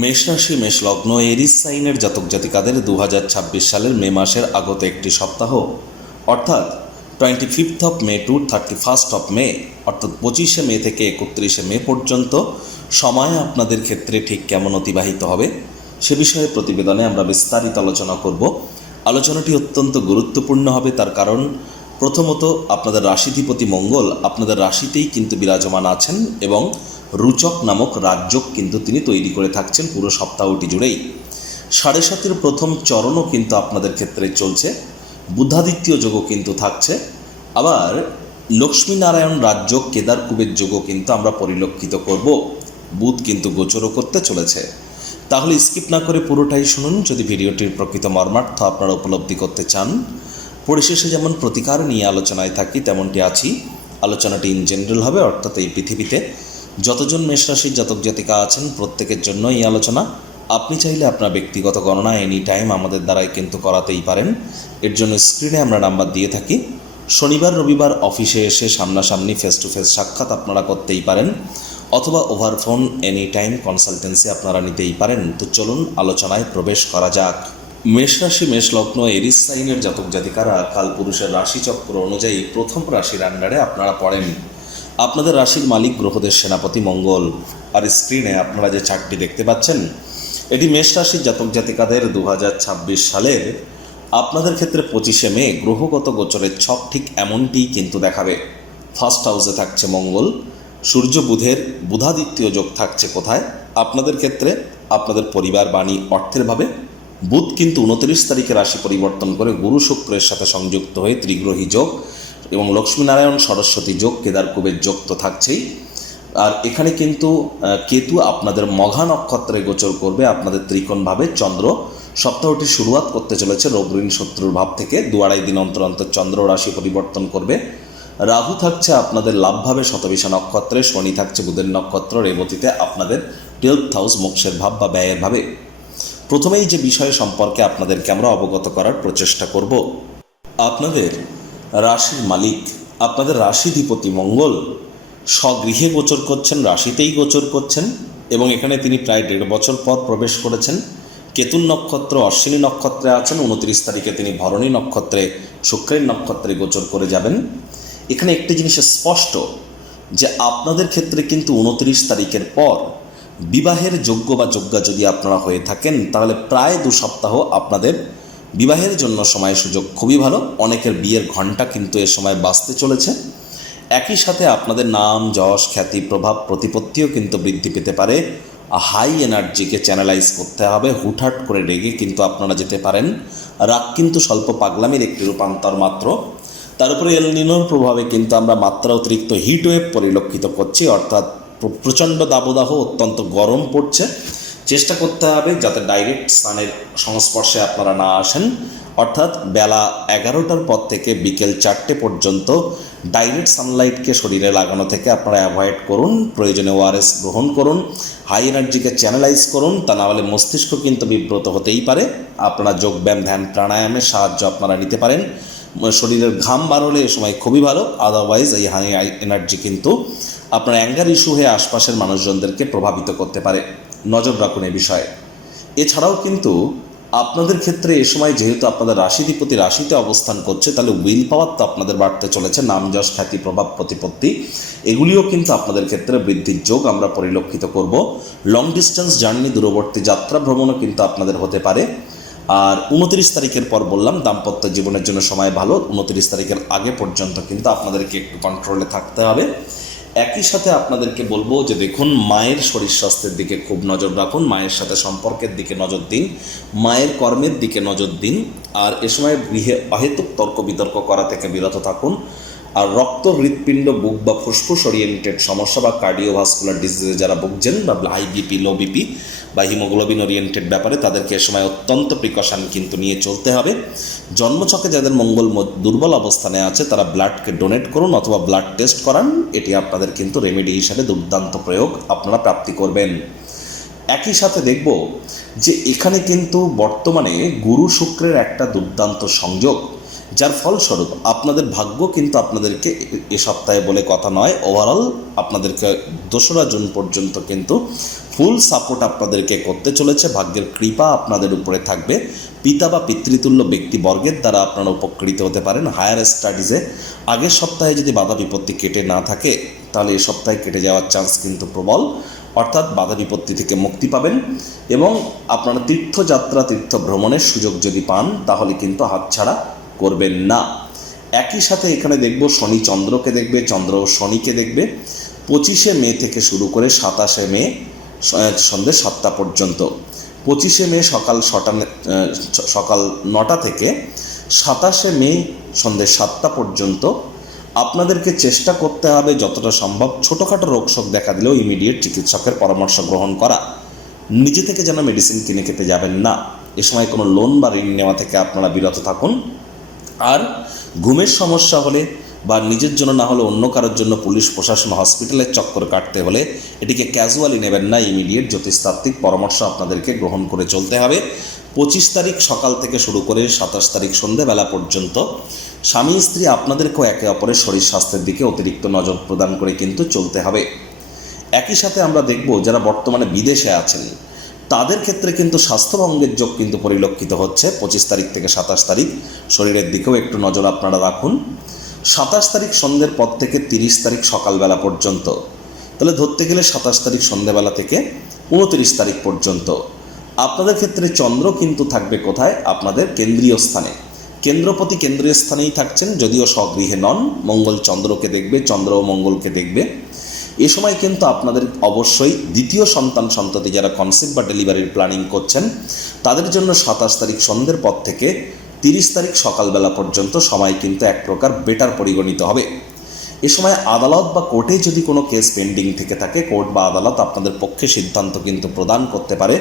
মেষ রাশি মেষ লগ্ন এরিস সাইনের জাতক জাতিকাদের 2026 সালের মে মাসের আগত একটি সপ্তাহ অর্থাৎ 25 মে টু 31 মে অর্থাৎ 25 মে থেকে 31 মে পর্যন্ত সময় আপনাদের ক্ষেত্রে ঠিক কেমন অতিবাহিত হবে সে বিষয়ে প্রতিবেদনে আমরা বিস্তারিত আলোচনা করব। আলোচনাটি অত্যন্ত গুরুত্বপূর্ণ হবে, তার কারণ প্রথমত আপনাদের রাশিধিপতি মঙ্গল আপনাদের রাশিতেই কিন্তু বিরাজমান আছেন এবং রুচক নামক রাজযোগ কিন্তু তিনি তৈরি করে থাকছেন পুরো সপ্তাহটি জুড়েই। 7.5 প্রথম চরণও কিন্তু আপনাদের ক্ষেত্রে চলছে, বুধাদিত্য যোগও কিন্তু থাকছে, আবার লক্ষ্মীনারায়ণ রাজযোগ কেদার কুবের যোগও কিন্তু আমরা পরিলক্ষিত করব। বুধ কিন্তু গোচরও করতে চলেছে। তাহলে স্কিপ না করে পুরোটাই শুনুন যদি ভিডিওটির প্রকৃত মর্মার্থ আপনারা উপলব্ধি করতে চান। পরিশেষে যেমন প্রতিকার নিয়ে আলোচনায় থাকি তেমনটি আছি। আলোচনাটি ইন জেনারেল হবে, অর্থাৎ এই পৃথিবীতে যতজন মেষ রাশির জাতক জাতিকা আছেন প্রত্যেকের জন্য এই আলোচনা। আপনি চাইলে আপনার ব্যক্তিগত গণনা এনি টাইম আমাদের দ্বারাই কিন্তু করাতেই পারেন। এর জন্য স্ক্রিনে আমরা নাম্বার দিয়ে থাকি। শনিবার রবিবার অফিসে এসে সামনাসামনি ফেস টু ফেস সাক্ষাৎ আপনারা করতেই পারেন, অথবা over phone any time consultancy আপনারা নিতেই পারেন। তো চলুন আলোচনায় প্রবেশ করা যাক। মেষ রাশি মেষ লগ্ন এরিস সাইনের জাতক জাতিকারা কালপুরুষের রাশিচক্র অনুযায়ী প্রথম রাশির আন্ডারে আপনারা পড়েন। আপনাদের রাশির মালিক গ্রহদের সেনাপতি মঙ্গল। আর স্ক্রিনে আপনারা যে চার্টটি দেখতে পাচ্ছেন এটি মেষ রাশির জাতক জাতিকাদের 2026 সালের আপনাদের ক্ষেত্রে 25 মে গ্রহগত গোচরের ছক ঠিক এমনটিই কিন্তু দেখাবে। ফার্স্ট হাউসে থাকছে মঙ্গল, সূর্য বুধের বুধাদিত্য যোগ থাকছে কোথায় আপনাদের ক্ষেত্রে? আপনাদের পরিবার, বাণী, অর্থের ভাবে। বুধ কিন্তু 29 তারিখে রাশি পরিবর্তন করে গুরু শুক্রের সাথে সংযুক্ত হয়ে ত্রিগ্রহী যোগ এবং লক্ষ্মীনারায়ণ সরস্বতী যোগ কেদার কুবের যোগ তো থাকছেই। আর এখানে কিন্তু কেতু আপনাদের মঘা নক্ষত্রে গোচর করবে আপনাদের ত্রিকোণভাবে। চন্দ্র সপ্তাহটি শুরুয়াত করতে চলেছে রোগ ঋণ শত্রুর ভাব থেকে, 2-2.5 দিন অন্তর অন্তর চন্দ্র রাশি পরিবর্তন করবে। রাহু থাকছে আপনাদের লাভভাবে শতবিশা নক্ষত্রে, শনি থাকছে বুধের নক্ষত্র রেবতীতে আপনাদের 12th হাউস মোক্ষের ভাব বা ব্যয়ের ভাবে। প্রথমেই যে বিষয় সম্পর্কে আপনাদেরকে আমরা অবগত করার প্রচেষ্টা করব, আপনাদের রাশির মালিক আপনাদের রাশিধিপতি মঙ্গল স্বগৃহে গোচর করছেন, রাশিতেই গোচর করছেন এবং এখানে তিনি প্রায় 1.5 বছর পর প্রবেশ করেছেন। কেতুন নক্ষত্র অশ্বিনী নক্ষত্রে আছেন, 29 তারিখে তিনি ভরণী নক্ষত্রে শুক্রের নক্ষত্রে গোচর করে যাবেন। এখানে একটি জিনিস স্পষ্ট যে আপনাদের ক্ষেত্রে কিন্তু 29 তারিখের পর বিবাহের যোগ্য বা যোগ্যা যদি আপনারা হয়ে থাকেন তাহলে প্রায় 2 সপ্তাহ আপনাদের বিবাহের জন্য সময় সুযোগ খুবই ভালো। অনেকের বিয়ের ঘণ্টা কিন্তু এ সময় বাজতে চলেছে। একই সাথে আপনাদের নাম, যশ, খ্যাতি, প্রভাব, প্রতিপত্তিও কিন্তু বৃদ্ধি পেতে পারে। হাই এনার্জিকে চ্যানেলাইজ করতে হবে। হুটহাট করে রেগে কিন্তু আপনারা যেতে পারেন। রাগ কিন্তু স্বল্প পাগলামির একটি রূপান্তর মাত্র। তার উপরে এল নিনোর প্রভাবে কিন্তু আমরা মাত্রা অতিরিক্ত হিট ওয়েভ পরিলক্ষিত করছি, অর্থাৎ প্রচণ্ড দাবদাহ, অত্যন্ত গরম পড়ছে। চেষ্টা করতে হবে যাতে ডাইরেক্ট সানের সংস্পর্শে আপনারা না আসেন, অর্থাৎ বেলা 11টার পর থেকে বিকেল 4টে পর্যন্ত ডাইরেক্ট সানলাইটকে শরীরে লাগানো থেকে আপনারা অ্যাভয়েড করুন। প্রয়োজনে ওআরএস গ্রহণ করুন, হাই এনার্জিকে চ্যানেলাইজ করুন, তা না হলে মস্তিষ্ক কিন্তু বিব্রত হতেই পারে। আপনারা যোগব্যায়াম, ধ্যান, প্রাণায়ামের সাহায্য আপনারা নিতে পারেন। শরীরের ঘাম বার হলে এ সময় খুবই ভালো। আদারওয়াইজ এই হাই এনার্জি কিন্তু আপনার অ্যাঙ্গার ইস্যু হয়ে আশপাশের মানুষজনদেরকে প্রভাবিত করতে পারে। নজর রাখুন এই বিষয়ে। এছাড়াও কিন্তু আপনাদের ক্ষেত্রে এ সময় যেহেতু আপনাদের রাশিধিপতি রাশিতে অবস্থান করছে, তাহলে উইল পাওয়ার তো আপনাদের বাড়তে চলেছে। নাম, যশ, খ্যাতি, প্রভাব, প্রতিপত্তি এগুলিও কিন্তু আপনাদের ক্ষেত্রে বৃদ্ধির যোগ আমরা পরিলক্ষিত করব। লং ডিস্টেন্স জার্নি, দূরবর্তী যাত্রা ভ্রমণও কিন্তু আপনাদের হতে পারে। আর 29 তারিখের পর বললাম দাম্পত্য জীবনের জন্য সময় ভালো। 29 তারিখের আগে পর্যন্ত কিন্তু আপনাদেরকে একটু কন্ট্রোলে থাকতে হবে। একই সাথে আপনাদেরকে বলবো যে দেখুন, মায়ের শরীর স্বাস্থ্যের দিকে খুব নজর রাখুন, মায়ের সাথে সম্পর্কের দিকে নজর দিন, মায়ের কর্মের দিকে নজর দিন। আর এ সময় গৃহে অহেতুক তর্ক বিতর্ক করা থেকে বিরত থাকুন। আর রক্ত, হৃৎপিণ্ড, বুক বা ফুসফুস ওরিয়েন্টেড সমস্যা বা কার্ডিওভাস্কুলার ডিজিজে যারা ভুগছেন বা হাই বিপি, লো বিপি বা হিমোগ্লোবিন ওরিয়েন্টেড ব্যাপারে তাদেরকে এ সময় অত্যন্ত প্রিকশন কিন্তু নিয়ে চলতে হবে। জন্মছকে যাদের মঙ্গল দুর্বল অবস্থানে আছে তারা ব্লাডকে ডোনেট করুন অথবা ব্লাড টেস্ট করান। এটি আপনাদের কিন্তু রেমেডি হিসাবে দুর্দান্ত প্রয়োগ আপনারা প্রাপ্তি করবেন। একই সাথে দেখব যে এখানে কিন্তু বর্তমানে গুরু শুক্রের একটা দুর্দান্ত সংযোগ, যার ফলস্বরূপ আপনাদের ভাগ্য কিন্তু আপনাদেরকে এ সপ্তাহে বলে কথা নয়, ওভারঅল আপনাদেরকে 2রা জুন পর্যন্ত কিন্তু ফুল সাপোর্ট আপনাদেরকে করতে চলেছে, ভাগ্যের কৃপা আপনাদের উপরে থাকবে। পিতা বা পিতৃতুল্য ব্যক্তিবর্গের দ্বারা আপনারা উপকৃত হতে পারেন। হায়ার স্টাডিজে আগের সপ্তাহে যদি বাধা বিপত্তি কেটে না থাকে তাহলে এই সপ্তাহে কেটে যাওয়ার চান্স কিন্তু প্রবল, অর্থাৎ বাধা বিপত্তি থেকে মুক্তি পাবেন। এবং আপনারা তীর্থযাত্রা তীর্থ ভ্রমণের সুযোগ যদি পান তাহলে কিন্তু হাতছাড়া করবেন না। একই সাথে এখানে দেখব শনি চন্দ্রকে দেখবে, চন্দ্র শনিকে দেখবে 25শে মে থেকে শুরু করে 27শে মে সন্ধ্যে 7টা পর্যন্ত। 25শে মে সকাল 9টা থেকে 27শে মে সন্ধ্যে 7টা পর্যন্ত আপনাদেরকে চেষ্টা করতে হবে যতটা সম্ভব ছোটোখাটো রোগশোক দেখা দিলেও ইমিডিয়েট চিকিৎসকের পরামর্শ গ্রহণ করা। নিজে থেকে যেন মেডিসিন কিনে খেতে যাবেন না। এ সময় কোনো লোন বা ঋণ নেওয়া থেকে আপনারা বিরত থাকুন। আর ঘুমের সমস্যা হলে বা নিজের জন্য না হলে অন্য কারোর জন্য পুলিশ প্রশাসন হসপিটালের চক্কর কাটতে হলে এটিকে ক্যাজুয়ালি নেবেন না, ইমিডিয়েট জ্যোতিষতাত্ত্বিক পরামর্শ আপনাদেরকে গ্রহণ করে চলতে হবে। 25 তারিখ সকাল থেকে শুরু করে 27 তারিখ সন্ধেবেলা পর্যন্ত স্বামী স্ত্রী আপনাদেরকেও একে অপরের শরীর স্বাস্থ্যের দিকে অতিরিক্ত নজর প্রদান করে কিন্তু চলতে হবে। একই সাথে আমরা দেখব যারা বর্তমানে বিদেশে আছেন তাদের ক্ষেত্রে কিন্তু স্বাস্থ্যভঙ্গের যোগ কিন্তু পরিলক্ষিত হচ্ছে। 25 তারিখ থেকে 27 তারিখ শরীরের দিকেও একটু নজর আপনারা রাখুন। 27 তারিখ সন্ধ্যের পর থেকে 30 তারিখ সকালবেলা পর্যন্ত, তাহলে ধরতে গেলে 27 তারিখ সন্ধ্যেবেলা থেকে 29 তারিখ পর্যন্ত আপনাদের ক্ষেত্রে চন্দ্র কিন্তু থাকবে কোথায়? আপনাদের কেন্দ্রীয় স্থানে। কেন্দ্রপতি কেন্দ্রীয় স্থানেই থাকছেন, যদিও স্বগৃহে নন। মঙ্গল চন্দ্রকে দেখবে, চন্দ্র ও মঙ্গলকে দেখবে। এ সময় কিন্তু আপনাদের অবশ্যই দ্বিতীয় সন্ততি যারা কনসেপ্ট বা ডেলিভারির প্ল্যানিং করছেন তাদের জন্য 27 তারিখ সন্ধ্যের পর থেকে 30 তারিখ সকালবেলা পর্যন্ত সময় কিন্তু এক প্রকার বেটার পরিগণিত হবে। এ সময় আদালত বা কোর্টে যদি কোনো কেস পেন্ডিং থেকে থাকে, কোর্ট বা আদালত আপনাদের পক্ষে সিদ্ধান্ত কিন্তু প্রদান করতে পারে।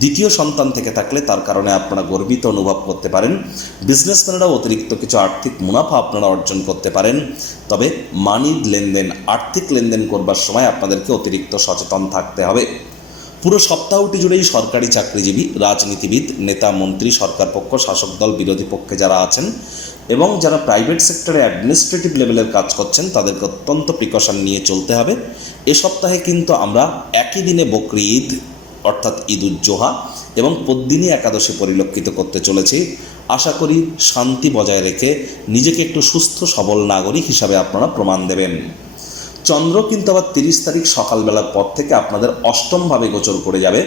দ্বিতীয় সন্তান থেকে থাকলে তার কারণে আপনারা গর্বিত অনুভব করতে পারেন। বিজনেসম্যানেরাও অতিরিক্ত কিছু আর্থিক মুনাফা আপনারা অর্জন করতে পারেন। তবে মানির লেনদেন, আর্থিক লেনদেন করবার সময় আপনাদেরকে অতিরিক্ত সচেতন থাকতে হবে। পুরো সপ্তাহটি জুড়েই সরকারি চাকরিজীবী, রাজনীতিবিদ, নেতা, মন্ত্রী, সরকার পক্ষ, শাসক দল, বিরোধী পক্ষে যারা আছেন এবং যারা প্রাইভেট সেক্টরে অ্যাডমিনিস্ট্রেটিভ লেভেলের কাজ করছেন তাদেরকে অত্যন্ত প্রিকশন নিয়ে চলতে হবে। এ সপ্তাহে কিন্তু আমরা একই দিনে বকরি ঈদ অর্থাৎ ঈদ উজ জোহা এবং পদ্মিনী একাদশী পরিলক্ষিত করতে চলেছি। আশা করি শান্তি বজায় রেখে নিজেকে একটু সুস্থ সবল নাগরিক হিসাবে আপনারা প্রমাণ দেবেন। চন্দ্র কিন্তু আবার 30 তারিখ সকালবেলার পর থেকে আপনাদের অষ্টমভাবে গোচর করে যাবে।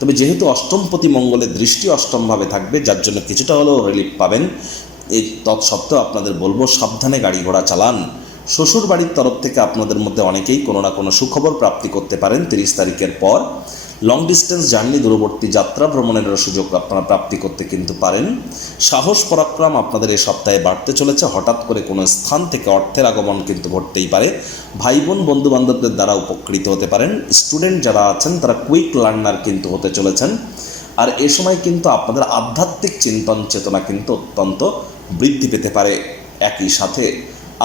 তবে যেহেতু অষ্টমপতি মঙ্গলের দৃষ্টি অষ্টমভাবে থাকবে, যার জন্য কিছুটা হলেও রিলিফ পাবেন। এই তৎসত্ত্বেও আপনাদের বলবো সাবধানে গাড়ি ঘোড়া চালান। শ্বশুর বাড়ির তরফ থেকে আপনাদের মধ্যে অনেকেই কোনো না কোনো সুখবর প্রাপ্তি করতে পারেন 30 তারিখের পর। লং ডিস্টেন্স জার্নি, দূরবর্তী যাত্রা ভ্রমণের সুযোগ আপনারা প্রাপ্তি করতে কিন্তু পারেন। সাহস পরাক্রম আপনাদের এই সপ্তাহে বাড়তে চলেছে। হঠাৎ করে কোনো স্থান থেকে অর্থের আগমন কিন্তু ঘটতেই পারে। ভাই বোন বন্ধু বান্ধবদের দ্বারা উপকৃত হতে পারেন। স্টুডেন্ট যারা আছেন তারা কুইক লার্নার কিন্তু হতে চলেছেন। আর এ সময় কিন্তু আপনাদের আধ্যাত্মিক চিন্তন চেতনা কিন্তু অত্যন্ত বৃদ্ধি পেতে পারে। একই সাথে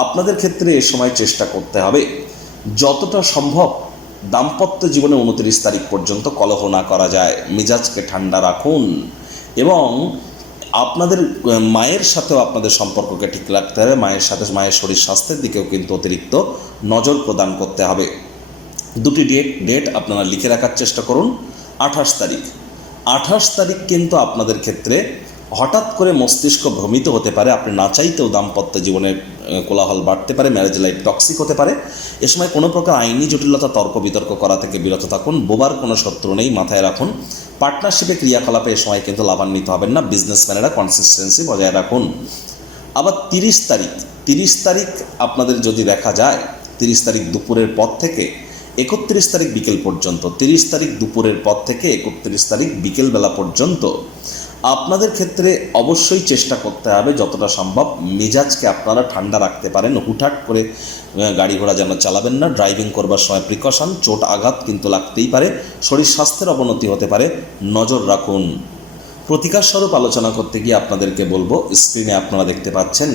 আপনাদের ক্ষেত্রে এ সময় চেষ্টা করতে হবে যতটা সম্ভব দাম্পত্য জীবনে 29 তারিখ পর্যন্ত কলহ না করা যায়। মেজাজকে ঠান্ডা রাখুন এবং আপনাদের মায়ের সাথেও আপনাদের সম্পর্ককে ঠিক রাখতে হবে। মায়ের শরীর স্বাস্থ্যের দিকেও কিন্তু অতিরিক্ত নজর প্রদান করতে হবে। দুটি ডেট আপনারা লিখে রাখার চেষ্টা করুন। 28 তারিখ কিন্তু আপনাদের ক্ষেত্রে হঠাৎ করে মস্তিষ্ক ভ্রমিত হতে পারে। আপনি না চাইতেও দাম্পত্য জীবনের কোলাহল বাড়তে পারে, ম্যারেজ লাইফ টক্সিক হতে পারে। এ সময় কোনো প্রকার আইনি জটিলতা, তর্ক বিতর্ক করা থেকে বিরত থাকুন। বোবার কোনো শত্রু নেই, মাথায় রাখুন। পার্টনারশিপে ক্রিয়াকলাপে এ সময় কিন্তু লাভান্বিত হবেন না। বিজনেসম্যানেরা কনসিস্টেন্সি বজায় রাখুন। আবার 30 তারিখ আপনাদের যদি দেখা যায় 30 তারিখ দুপুরের পর থেকে 31 তারিখ বিকেল পর্যন্ত, 30 তারিখ দুপুরের পর থেকে 31 তারিখ বিকেলবেলা পর্যন্ত আপনাদের ক্ষেত্রে অবশ্যই চেষ্টা করতে হবে যতটা সম্ভব মেজাজকে আপনারা ঠান্ডা রাখতে পারেন। হুটহাট করে গাড়ি ঘোড়া যেন চালাবেন না। ড্রাইভিং করবার সময় প্রিকশন, চোট আঘাত কিন্তু লাগতেই পারে। শরীর স্বাস্থ্যের অবনতি হতে পারে, নজর রাখুন। প্রতিকার স্বরূপ আলোচনা করতে গিয়ে আপনাদেরকে বলবো, স্ক্রিনে আপনারা দেখতে পাচ্ছেন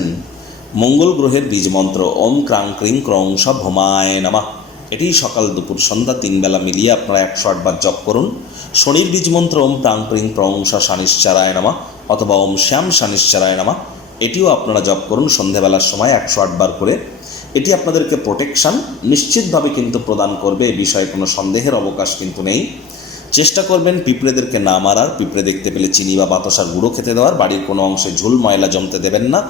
মঙ্গল গ্রহের বীজ মন্ত্র ওম ক্রাং ক্রিং ক্রং স ভৌমায় নমঃ। এটি সকাল দুপুর সন্ধ্যা 3 বেলা মিলিয়ে আপনারা 108 বার জপ করুন। শনির বীজ মন্ত্র ওম প্রাং প্রিং প্রং স শানিশ্চারায় নমঃ অথবা ওম শ্যাম শানিশ্চারায় নমঃ, এটিও আপনারা জপ করুন সন্ধ্যাবেলার সময় 108 বার করে। এটি আপনাদেরকে প্রোটেকশন নিশ্চিতভাবে কিন্তু প্রদান করবে, এ বিষয়ে কোনো সন্দেহের অবকাশ কিন্তু নেই। চেষ্টা করবেন পিঁপড়েদেরকে না মারার, পিঁপড়ে দেখতে পেলে চিনি বা বাতাসার গুঁড়ো খেতে দেওয়ার, বাড়ির কোনো অংশে ঝুল ময়লা জমতে দেবেন না,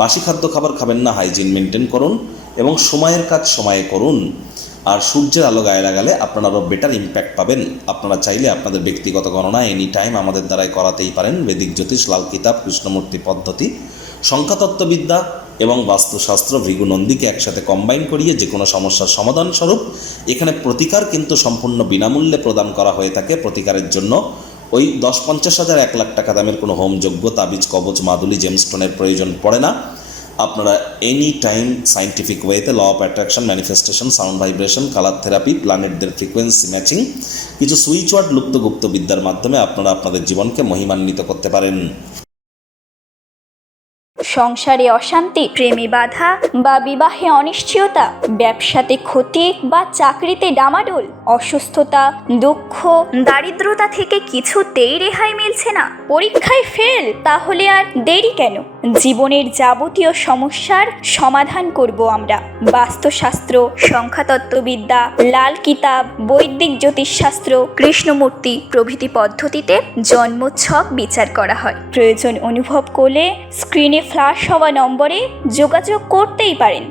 বাসি খাদ্য খাবার খাবেন না, হাইজিন মেনটেন করুন এবং সময়ের কাজ সময়ে করুন। আর সূর্যের আলো গায়ে লাগালে আপনারা আরও বেটার ইম্প্যাক্ট পাবেন। আপনারা চাইলে আপনাদের ব্যক্তিগত গণনা এনি টাইম আমাদের দ্বারাই করাতেই পারেন। বেদিক জ্যোতিষ, লাল কিতাব, কৃষ্ণমূর্তি পদ্ধতি, সংখ্যাতত্ত্ববিদ্যা এবং বাস্তুশাস্ত্র, ভৃগু নন্দীকে একসাথে কম্বাইন করিয়ে যে কোনো সমস্যার সমাধান স্বরূপ এখানে প্রতিকার কিন্তু সম্পূর্ণ বিনামূল্যে প্রদান করা হয়ে থাকে। প্রতিকারের জন্য ওই 10-50 হাজার 1 লাখ টাকা দামের কোনো হোমযজ্ঞ, তাবিজ, কবচ, মাদুলি, জেমস্টোনের প্রয়োজন পড়ে না। আপনারা এনি টাইম সাইন্টিফিক ওয়েতে law of attraction, manifestation, sound vibration, colour therapy, প্ল্যানেটদের ফ্রিকোয়েন্সি ম্যাচিং, কিছু সুইচ ওয়ার্ড, লুপ্ত গুপ্ত বিদ্যার মাধ্যমে আপনারা আপনাদের জীবনকে মহিমান্বিত করতে পারেন। সংসারে অশান্তি, প্রেমে বাধা বা বিবাহে অনিশ্চয়তা, ব্যবসাতে ক্ষতি বা চাকরিতে ডামাডোল, অসুস্থতা, দুঃখ, দারিদ্রতা থেকে কিছুতেই রেহাই মিলছে না, পরীক্ষায় ফেল, তাহলে আর দেরি কেন? জীবনের যাবতীয় সমস্যার সমাধান করব আমরা। বাস্তুশাস্ত্র, সংখ্যাতত্ত্ববিদ্যা, লাল কিতাব, বৈদিক জ্যোতিষশাস্ত্র, কৃষ্ণমূর্তি প্রভৃতি পদ্ধতিতে জন্মছক বিচার করা হয়। প্রয়োজন অনুভব করলে স্ক্রিনে ফ্ল্যাশ হওয়া নম্বরে যোগাযোগ করতেই পারেন।